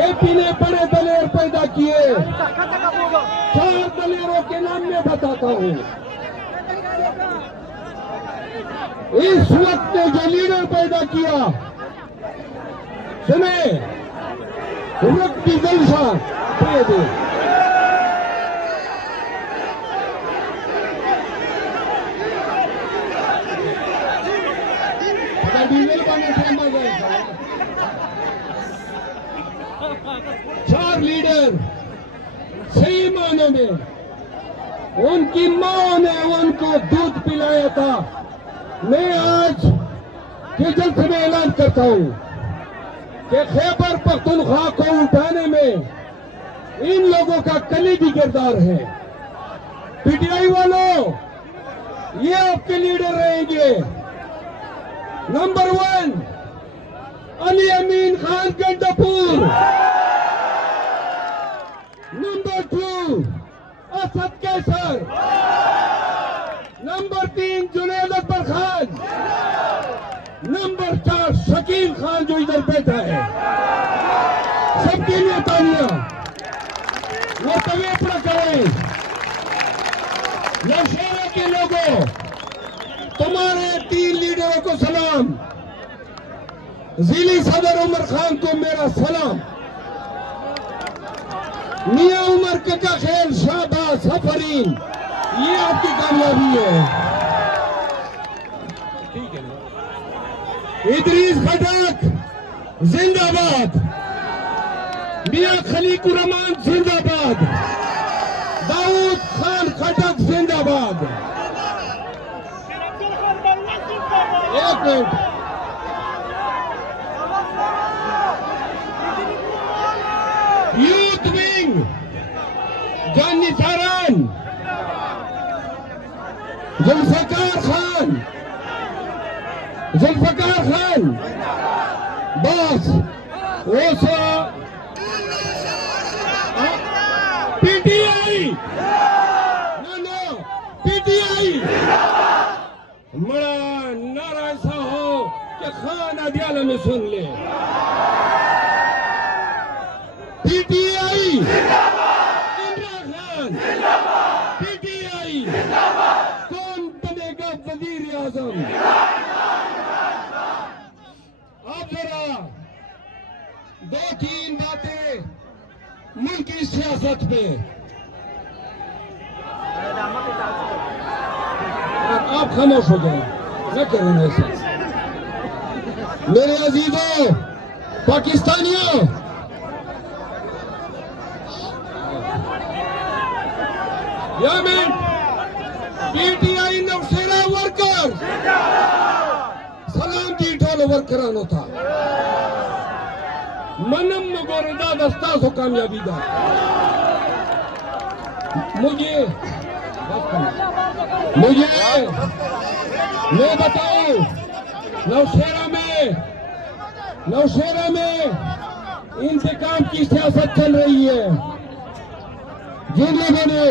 KP ने बड़े दलेर पैदा किए। 4 दलेरों के नाम में बताता हूँ। इस वक्त ने जो लीडर पैदा किया, सुने, रग्बी जलसा दे दे। डीजल पानी फेंका गया। 4 लीडर सही मायनों में उनकी मां ने उनको दूध पिलाया था। मैं आज के जलसे में ऐलान करता हूं कि खैबर पख्तूनख्वा को उठाने में इन लोगों का कलीदी किरदार है। पीटीआई वालों, ये आपके लीडर रहेंगे। नंबर 1 अली अमीन Khan Gandapur, number 2 Asad Qaiser, number 3 Junaid Akbar Khan, number 4 Shakeel Khan जो इधर बैठा है। सबके लिए तालियां। वो तवे पर करें। नौशेरा के लोगों, तुम्हारे 3 लीडरों को सलाम। जिली सदर उमर खान को मेरा सलाम। मियां उमर का खेल शाहबाज सफरीन, ये आपकी कामयाबी है। ठीक है ना? इदरीस खटक जिंदाबाद, मियां खलीकुर रहमान जिंदाबाद, दाऊद खान खटक जिंदाबाद। एक मिनट, यूथ विंग जानी सारान, जुल्फकार खान, बस ओसा, पीटीआई, नो पीटीआई। बड़ा नारा ऐसा हो कि खान अदियाला में सुन ले। पीटीआई इमरान खान, पीटीआई कौन बनेगा वजीर आजम? अब जरा 2-3 बातें मुल्क की सियासत पे। आप खामोश हो जाए, न करें ऐसा। मेरे अजीजों पाकिस्तानियों, पीटीआई नौशेरा वर्कर सलाम जी ढोल वर्करानो था। मनम गोरदा दस्ता सो कामयाबी दा। मुझे मैं बताऊं, नौशेरा में इंतकाम की सियासत चल रही है। जिन लोगों ने